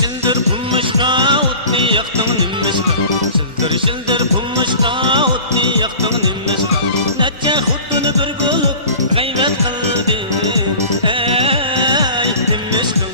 Şıldır bulmuşqa otni yaqtın nimmişqa Şıldır bulmuşqa otni yaqtın nimmişqa Netçe xuddunu bir bulup gayvet qildin Ey nimmişqa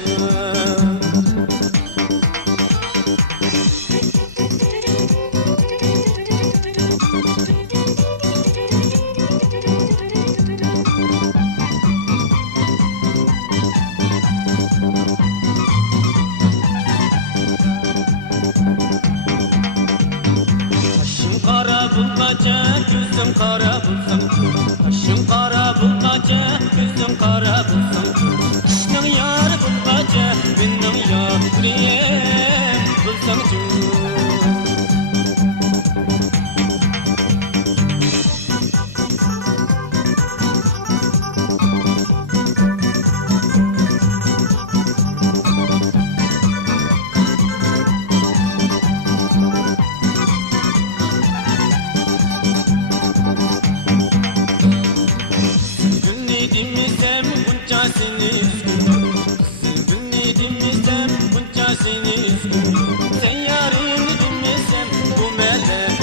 Bulgaca gözüm kara bulsam Başım kara bulgaca gözüm kara bulsam İşte yar bulgaca benim yarim bulsam seni üzgünüm Sevgilini dinmesem bunca seni üzgünüm Sen yarını dinmesem bu meleğim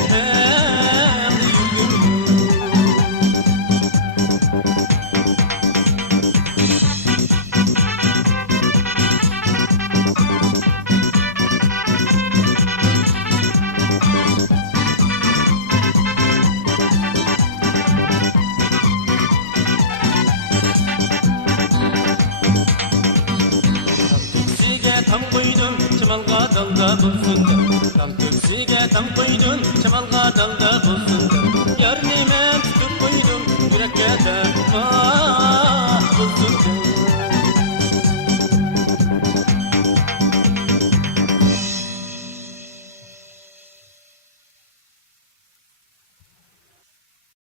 Tam koydum çamalga dalda bulsun da Tam tüksüge tam koydum çamalga dalda bulsun da Yar nime tutup koydum yürek